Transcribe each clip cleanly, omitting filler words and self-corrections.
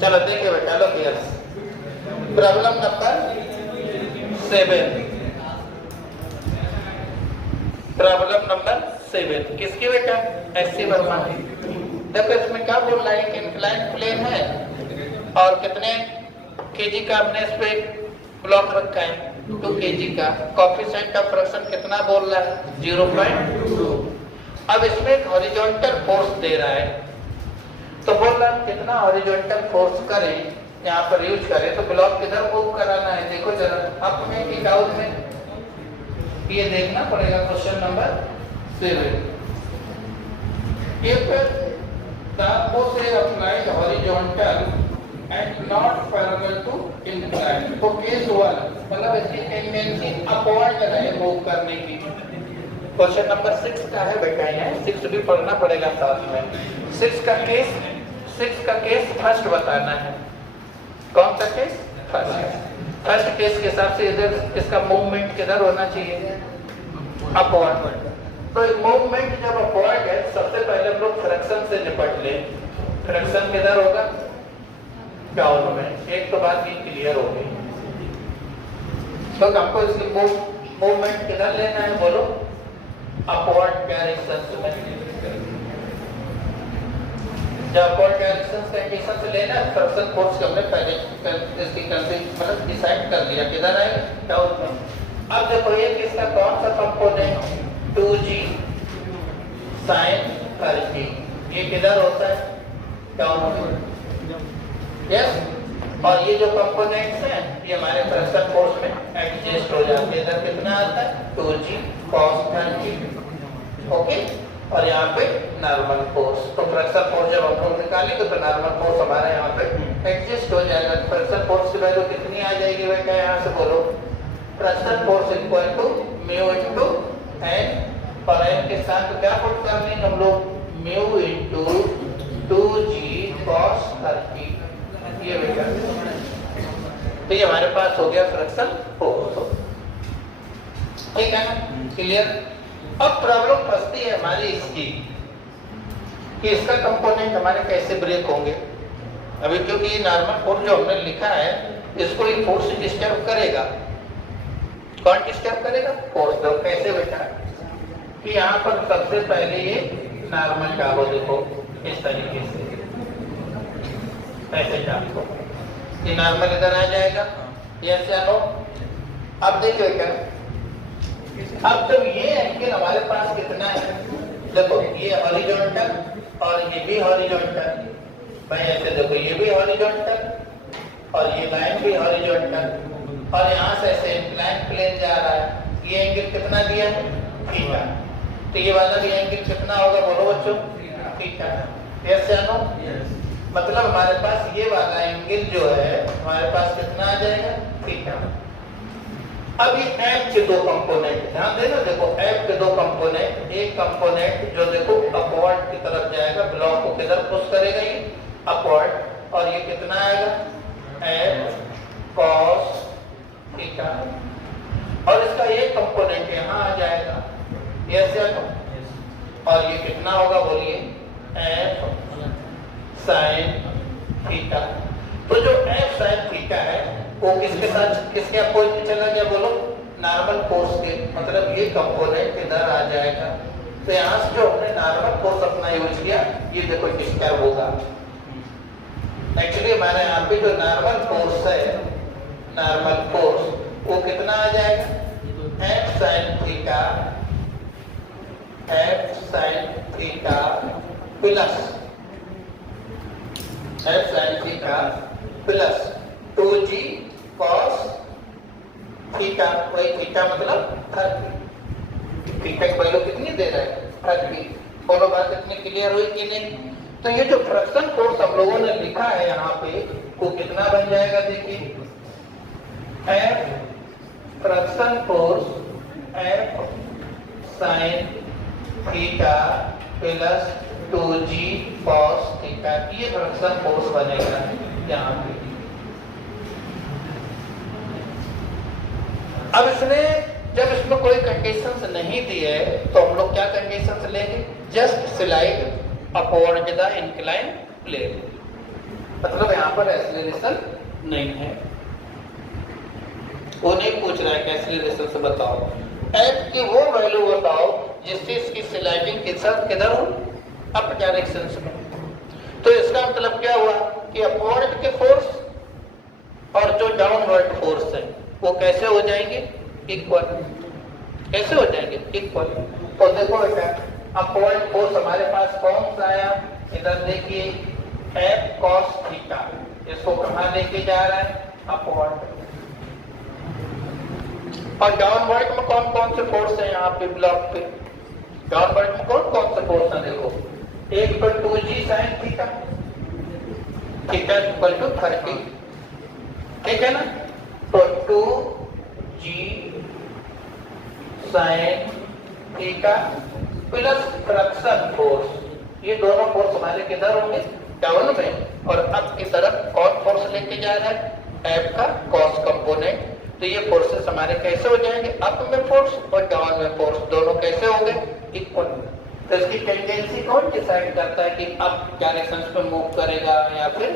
चलो देखिए बेटा, लो clear. Problem number 7, problem number 7 किसकी बेटा? एससी वर्मा। देखो इसमें क्या बोल रहा है कि इंक्लाइन प्लेन है और कितने केजी का हमने इस पे ब्लॉक रखा है, 2 केजी का। कोएफिशिएंट ऑफ फ्रिक्शन कितना बोल रहा है? 0.2। अब इसमें एक हॉरिजॉन्टल फोर्स दे रहा है, तो बोल रहा है कितना हॉरिजॉन्टल फोर्स करें, यहाँ पर यूज करें, तो ब्लॉक किधर मूव कराना है। देखो जरा अपने की डाउट में ये देखना पड़ेगा। Question number 7, if the force is applied horizontal and not parallel to incline, तो केस 1 मतलब इसकी टेंडेंसी अपवर्ड है मूव करने की। क्वेश्चन नंबर 6 का है बेटा, ये 6 भी पढ़ना पड़ेगा साथ में। 6 का केस फर्स्ट बताना है। कौन सा केस? फर्स्ट केस के हिसाब से इधर इसका मूवमेंट किधर होना चाहिए? अपवर्ड। तो मूवमेंट जब अपवर्ड है, सबसे पहले हम लोग फ्रिक्शन से निपट ले। फ्रिक्शन किधर होगा? डाउन में। एक तो बात ये क्लियर हो गई। तो हमको इसकी मूवमेंट किधर लेना है बोलो? अपवर्ड डायरेक्शन में। जब अपवर्ड डायरेक्शन कंडीशन से लेना है, फ्रिक्शन फोर्स को हमने पहले इसकी मतलब डिसाइड कर लिया किधर है? डाउन में। अब देखो ये किसका कौन सा कंपोनेंट? 2g sin 30, ये किधर होता है? डाउन में। यस, और ये जो कंपोनेंट्स हैं ये हमारे फ्रिक्शन फोर्स में एडजस्ट हो जाते हैं। इधर कितना आता है? 2g cos 30। ओके, और यहाँ पे नॉर्मल फोर्स। तो फ्रिक्शन फोर्स जब हम लोग निकालेंगे तो नॉर्मल फोर्स हमारा यहाँ पे एडजस्ट हो जाएगा। फ्रिक्शन फोर्स की वैल्यू कितनी आ जाएगी बेटा? यहाँ से बोलो, friction force equal to mu into N, और एन के साथ क्या पुट करने हम लोग? Mu into 2g cos 30। ये बेटा, तो ये हमारे पास हो गया फ्रिक्शन फोर्स। ठीक है ना? क्लियर? अब प्रॉब्लम फंसती है हमारी इसकी कि इसका कंपोनेंट हमारे कैसे ब्रेक होंगे। अभी क्योंकि ये नॉर्मल फोर्स जो हमने लिखा है, इसको ये फोर्स डिस्टर्ब करेगा। कौन डिस्टर्ब करेगा? फोर्स। तो कैसे बेटा? कि यहाँ पर सबसे पहले ये नॉर्मल डालो, देखो इस तरीके से, ऐसे डालो, ये नॉर्मल इधर आ जाएगा। ये नो। अब देखिए क्या, अब जब ये एंगल हमारे पास कितना है? देखो ये हॉरिजॉन्टल और ये भी हॉरिजॉन्टल। भाई ऐसे देखो, ये भी हॉरिजॉन्टल और ये लाइन भी हॉरिजॉन्टल, और यहाँ से ऐसे इंक्लाइन प्लेन जा रहा है। ये एंगल कितना दिया है? थीटा। तो ये वाला भी एंगल कितना होगा बोलो बच्चों? थीटा। यस या नो? मतलब हमारे पास ये वाला एंगल जो है हमारे पास कितना आ जाएगा? थीटा। अब ये एफ के 2 कंपोनेंट, ध्यान देना, देखो एफ के 2 कंपोनेंट। एक कंपोनेंट जो देखो अपवर्ड की तरफ जाएगा, ब्लॉक को किधर पुश करेगा? ये अपवर्ड। और ये कितना आएगा? F cos theta. और इसका एक कंपोनेंट यहाँ आ जाएगा। यस या नो? और ये कितना होगा बोलिए? F sine theta. तो जो एफ साइन थीटा है वो किसके साथ, किसके अपोजिट में चला गया बोलो? नॉर्मल फोर्स के। मतलब ये कंपोनेंट इधर आ जाएगा। तो यहाँ से जो हमने नॉर्मल फोर्स अपना यूज किया, ये देखो डिस्टर्ब होगा। एक्चुअली हमारे यहाँ पे जो नॉर्मल फोर्स है, नॉर्मल फोर्स वो कितना आ जाएगा? F sine theta, F sine theta plus F sine theta plus 2g cos theta. वही थीटा मतलब 30। थीटा की वैल्यू कितनी दे रहा है? 30। बोलो बात इतनी क्लियर हुई कि नहीं? तो ये जो फ्रिक्शन फोर्स हम लोगों ने लिखा है यहाँ पे, वो कितना बन जाएगा? देखिए, F friction force F sine theta plus 2g cos theta, ये फ्रिक्शन फोर्स बनेगा यहाँ पे। अब इसने जब इसमें कोई कंडीशंस नहीं दी है, तो हम लोग क्या कंडीशंस लेंगे? Just slide upward the incline plane. मतलब यहाँ पर एक्सेलरेशन नहीं है, वो नहीं पूछ रहा है कि एक्सेलरेशन से बताओ, एफ की वो वैल्यू बताओ जिससे इसकी स्लाइडिंग किधर हो, अप डायरेक्शन में। तो इसका मतलब क्या हुआ कि अपवर्ड के फोर्स और जो डाउनवर्ड फोर्स है वो कैसे हो जाएंगे, इक्वल। कैसे हो जाएंगे, इक्वल। तो देखो बेटा, अपवर्ड फोर्स हमारे पास कौन सा आया, इधर देखिए एफ कॉस थीटा, इसको कहाँ लेके जा रहा है, अपवर्ड। और डाउनवर्ड में कौन कौन से फोर्स है यहाँ पे ब्लॉक पे, डाउनवर्ड में कौन कौन से फोर्स है देखो, एक पर 2g sin theta, theta equal to 30, ठीक है ना। तो 2g sin theta plus friction force, ये दोनों फोर्स हमारे किधर होंगे, डाउन में। और अप की तरफ कौन फोर्स लेके जा रहा है, एफ का कॉस कंपोनेंट। तो ये फोर्सेस हमारे कैसे हो जाएंगे, अप में फोर्स और डाउन में फोर्स, दोनों कैसे होंगे, इक्वल। तो इसकी टेंडेंसी कौन डिसाइड करता है कि अप डायरेक्शन में मूव करेगा या फिर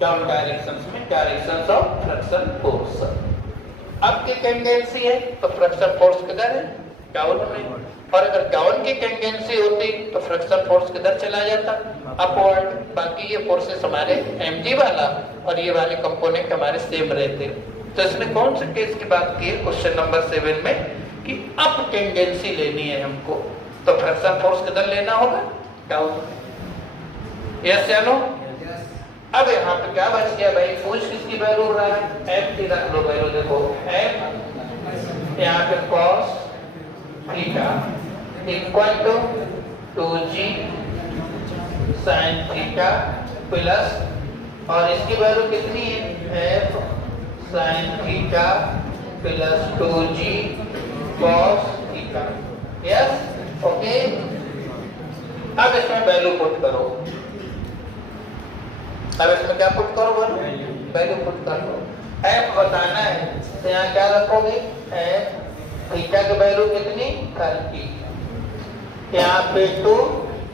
डाउन डायरेक्शन में, direction of friction force. Up की टेंडेंसी है तो फ्रिक्शन फोर्स किधर है, डाउन में। और अगर डाउन की टेंडेंसी होती तो फ्रिक्शन फोर्स किधर चला जाता, अपवर्ड। बाकी ये फोर्सेस हमारे mg वाला और ये वाले कंपोनेंट हमारे सेम रहते। तो इसने कौन से केस की बात की है, क्वेश्चन नंबर 7 में, कि अप टेंडेंसी लेनी है हमको, तो फ्रिक्शन फोर्स किधर लेना होगा, डाउन। यस या नो। अब यहाँ पे क्या बच गया भाई, पूछ किसकी वैल्यू रहा है, एफ की रख लो वैल्यू। देखो एफ यहाँ पे cos theta equal to 2g sin theta plus, और इसकी वैल्यू कितनी है, F sin theta plus 2g cos theta. Yes, okay. अब इसमें वैल्यू पुट करो, अब इसमें क्या पुट करो, बोलो वैल्यू पुट कर लो। एफ बताना है तो यहाँ क्या रखोगे, एफ थीटा की वैल्यू कितनी, 30, यहाँ पे 2,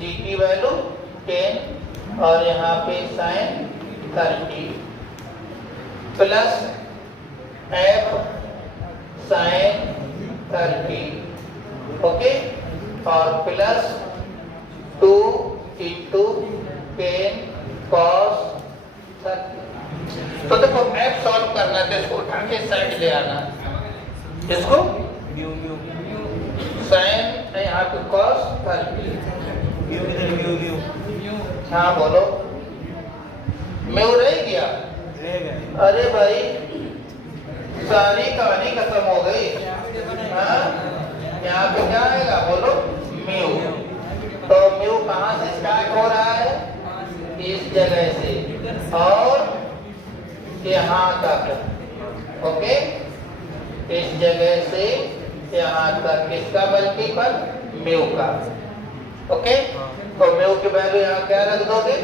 जी की वैल्यू 10 और यहाँ पे sin 30 plus F sin 30, okay, और प्लस 2 इंटू 10 cos 30। तो देखो एफ सॉल्व करना है, इसको उठा के साइड ले आना, इसको साइन यहाँ पे cos 30, हाँ बोलो, म्यू रह गया, अरे भाई सारी कहानी खत्म हो गई। हाँ, यहाँ पे क्या आएगा, बोलो म्यू। तो म्यू कहाँ से स्टार्ट हो रहा है, इस जगह से और यहाँ तक, ओके, इस जगह से यहाँ तक, किसका मल्टीपल, म्यू का, ओके। तो म्यू की वैल्यू यहाँ क्या रख दोगे,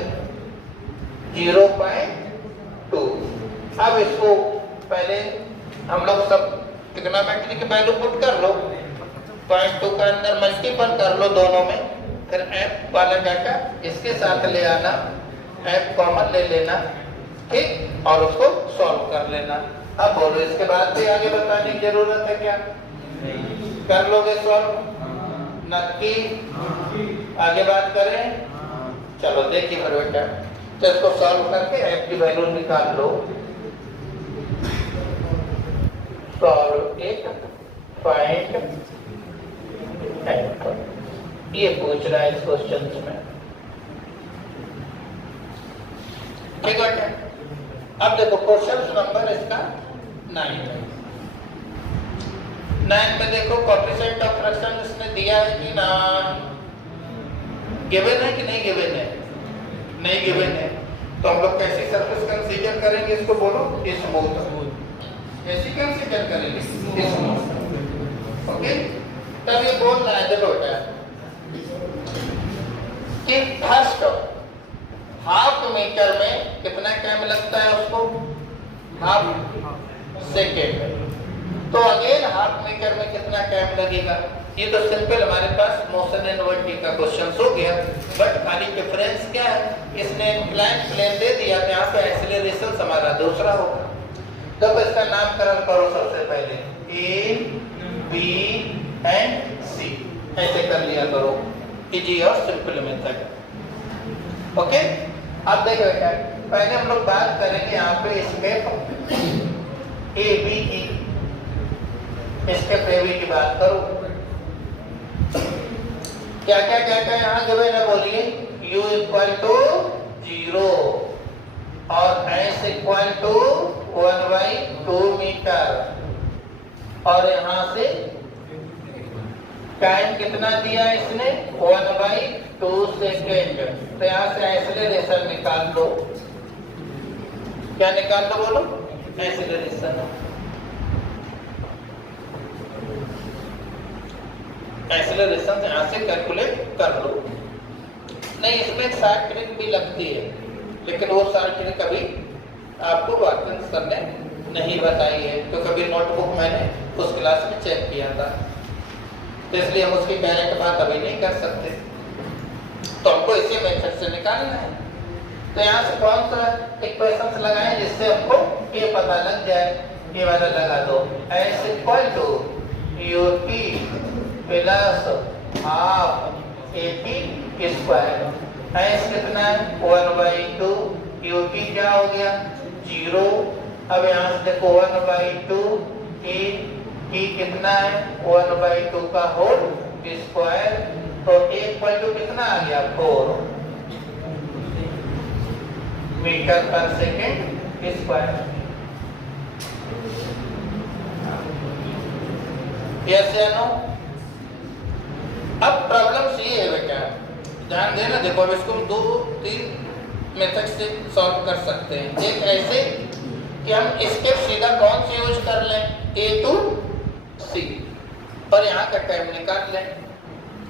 0.2। अब इसको पहले हम लोग सब ट्रिग्नोमेट्री की वैल्यू पुट कर लो, 0.2 का अंदर मल्टीपल कर लो दोनों में, फिर एफ वाला डाटा इसके साथ ले आना, एफ कॉमन ले लेना, ठीक, और उसको सॉल्व कर लेना। अब बोलो इसके बाद भी आगे बताने की जरूरत है क्या, कर लोगे सॉल्व, नक्की, आगे बात करें, चलो देखिए फिर बेटा। तो इसको सॉल्व करके एफ की वैल्यू निकाल लो, सॉल्व इट, फाइंड एफ, ये पूछ रहा है इस क्वेश्चन में, ठीक है। अब देखो क्वेश्चन नंबर इसका 9 है। 9 में देखो कोएफिशिएंट ऑफ फ्रैक्शन इसने दिया है कि ना, गिवन है कि नहीं गिवन है, नहीं गिवन है। तो हम लोग कैसी सरफेस कंसीडर करेंगे, इसको बोलो स्मूथ, कैसी कंसीडर करेंगे, स्मूथ, ओके। तब ये बोल रहा है, देखो बेटा, कि फर्स्ट हाफ मीटर में कितना टाइम लगता है उसको, हाफ सेकेंड। तो अगेन हाफ मीटर में कितना टाइम लगेगा, ये तो सिंपल हमारे पास मोशन एंड वर्टी का क्वेश्चन हो गया, बट खाली डिफरेंस क्या है, इसने इंक्लाइन प्लेन दे दिया तो यहाँ पे एक्सीलरेशन हमारा दूसरा होगा। तो इसका नामकरण करो सबसे पहले, ए बी एंड सी, ऐसे कर लिया करो, इजी और सिंपल मेथड। ओके, अब देखो बेटा, पहले हम लोग बात करेंगे यहाँ पे स्टेप ए बी की, स्टेप ए बी की बात करो। क्या क्या क्या क्या यहाँ जो है ना बोलिए, u इक्वल टू 0 और s इक्वल टू 1/2 मीटर, और यहाँ से टाइम कितना दिया इसने 1/2 सेकेंड। तो यहाँ से एक्सीलरेशन निकाल लो, क्या निकाल लो बोलो, एक्सीलरेशन। एक्सीलरेशन यहाँ से कैलकुलेट कर लो। नहीं, इसमें शॉर्ट ट्रिक भी लगती है, लेकिन वो शॉर्ट ट्रिक अभी आपको वाकई करने नहीं बताई है, तो कभी नोटबुक मैंने उस क्लास में चेक किया था, तो इसलिए हम उसकी डायरेक्ट बात अभी नहीं कर सकते। तो हमको इसी मेथड से निकालना है। तो यहाँ से कौन सा इक्वेशंस लगाएं जिससे हमको ये पता लग जाए, ये वाला लगा दो, s equal to ut plus half at square. s कितना है 1/2, ut क्या हो गया 0। अब यहाँ से देखो 1/2 t कितना है 1/2 का होल स्क्वायर, तो इक्वल टू कितना आ गया 4 मीटर पर सेकेंड स्क्वायर। यस या नो? अब प्रॉब्लम ये है बेटा, ध्यान देना, देखो अब इसको हम 2-3 मेथड से सॉल्व कर सकते हैं। एक ऐसे कि हम स्टेप सीधा कौन से यूज कर लें, A to C, और यहाँ का टाइम निकाल लें,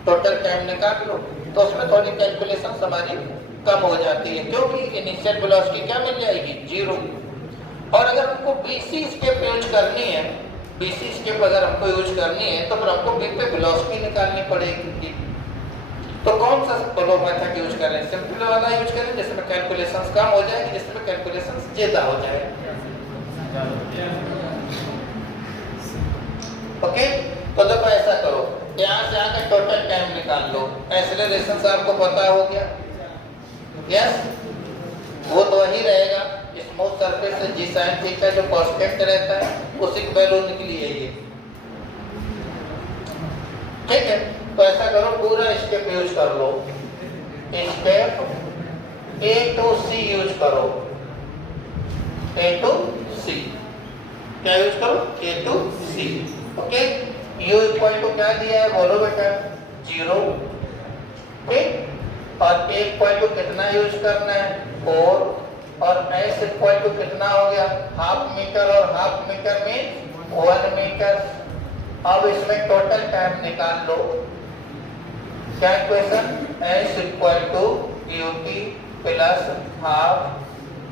टोटल टाइम निकाल लो, तो उसमें थोड़ी कैलकुलेशन हमारी कम हो जाती है, क्योंकि इनिशियल वेलोसिटी क्या मिल जाएगी 0। और अगर हमको BC स्टेप यूज करनी है, BC स्टेप अगर हमको यूज करनी है, तो फिर हमको B पे वेलोसिटी निकालनी पड़ेगी। तो कौन सा फ्लो मेथड यूज करें, सिंपल वाला यूज करें जिसमें कैलकुलेशंस कम हो जाएगी, जिसमें कैलकुलेशंस ज्यादा हो जाए। ओके, तो देखो ऐसा करो, यहाँ से आकर टोटल टाइम निकाल लो, एक्सीलरेशन से आपको पता हो गया, यस, वो तो वही रहेगा, स्मूथ सरफेस से जी sin थीटा जो कांस्टेंट रहता है उसी की वैल्यू निकली है ये, ठीक है। तो ऐसा करो, पूरा स्टेप यूज कर लो, step A to C use करो, A to C, क्या यूज करो A to C। Okay, U equal to क्या दिया है बोलो बेटा 0, ठीक, और A इक्वल टू कितना यूज करना है 4, और S इक्वल टू कितना हो गया हाफ मीटर, और हाफ मीटर में 1 मीटर। अब इसमें टोटल टाइम निकाल लो, क्या equation, S equal to ut plus half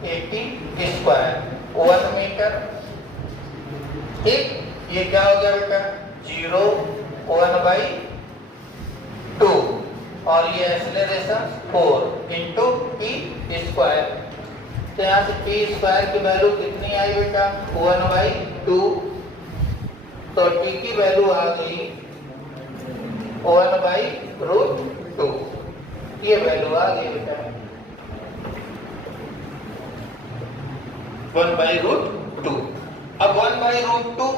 at square 1 metre, ठीक। ये क्या हो गया बेटा 0 1/2, और ये एक्सीलरेशन 4 इंटू टी स्क्वायर। तो यहाँ से टी स्क्वायर की वैल्यू कितनी आई बेटा 1/2, तो टी की वैल्यू आ गई 1/√2, ये वैल्यू आ गई बेटा 1/√2। अब 1/√2,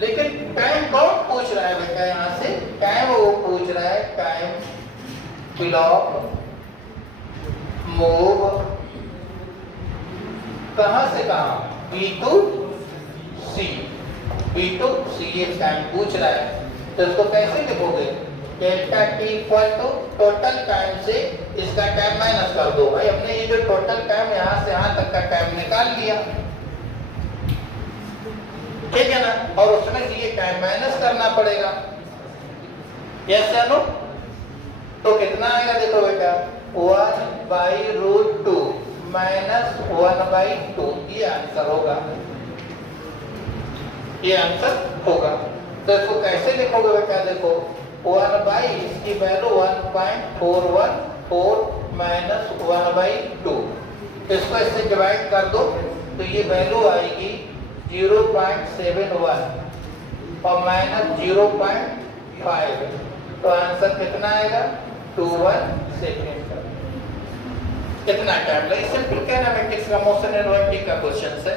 लेकिन टाइम कौन पूछ रहा है बेटा, यहाँ से टाइम वो पूछ रहा है, टाइम क्लॉक मूव कहां से कहां B to C, B to C ये टाइम पूछ रहा है। तो इसको कैसे लिखोगे, delta T equal to total time से इसका टाइम माइनस कर दो। भाई हमने ये जो टोटल टाइम यहाँ से यहाँ तक का टाइम निकाल लिया, ठीक है ना, और उसमें से ये टाइम माइनस करना पड़ेगा, यस या नो? तो कितना आएगा देखो बेटा 1/√2 माइनस 1/2, ये आंसर होगा, ये आंसर होगा। तो इसको कैसे लिखोगे बेटा, देखो 1 by इसकी वैल्यू 1.414 माइनस 1/2, इसको इससे डिवाइड कर दो तो ये वैल्यू आएगी 0.71 और माइनस 0.5, तो आंसर कितना आएगा 21 सेकेंड। कितना टाइम लगे? सिंपल काइनेमेटिक्स का मोशन एनर्जी का क्वेश्चन है।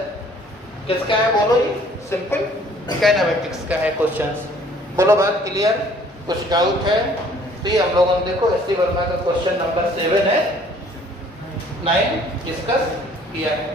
किसका है बोलो? ये सिंपल काइनेमेटिक्स का है क्वेश्चन। बोलो बात क्लियर? कुछ डाउट है तो ये हम लोगों ने देखो एस सी वर्मा का क्वेश्चन नंबर 7 है 9 डिस्कस किया है।